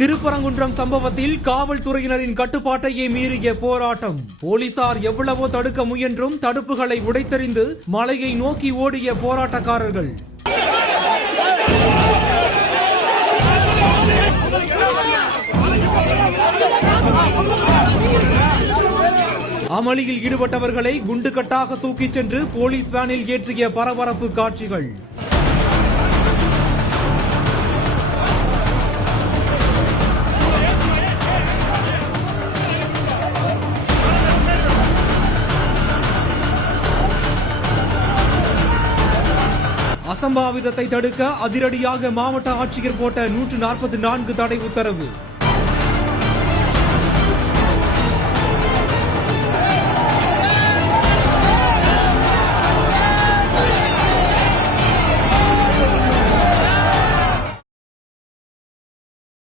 திருப்பரங்குன்றம் சம்பவத்தில் காவல்துறையினரின் கட்டுப்பாட்டையே மீறிய போராட்டம். போலீசார் எவ்வளவோ தடுக்க முயன்றும் தடுப்புகளை உடைத்தெறிந்து மலையை நோக்கி ஓடிய போராட்டக்காரர்கள். அமளியில் ஈடுபட்டவர்களை குண்டுகட்டாக தூக்கிச் சென்று போலீஸ் வேனில் ஏற்றிய பரபரப்பு காட்சிகள். அசம்பாவிதத்தை தடுக்க அதிரடியாக மாவட்ட ஆட்சியர் போட்ட 144 தடை உத்தரவு.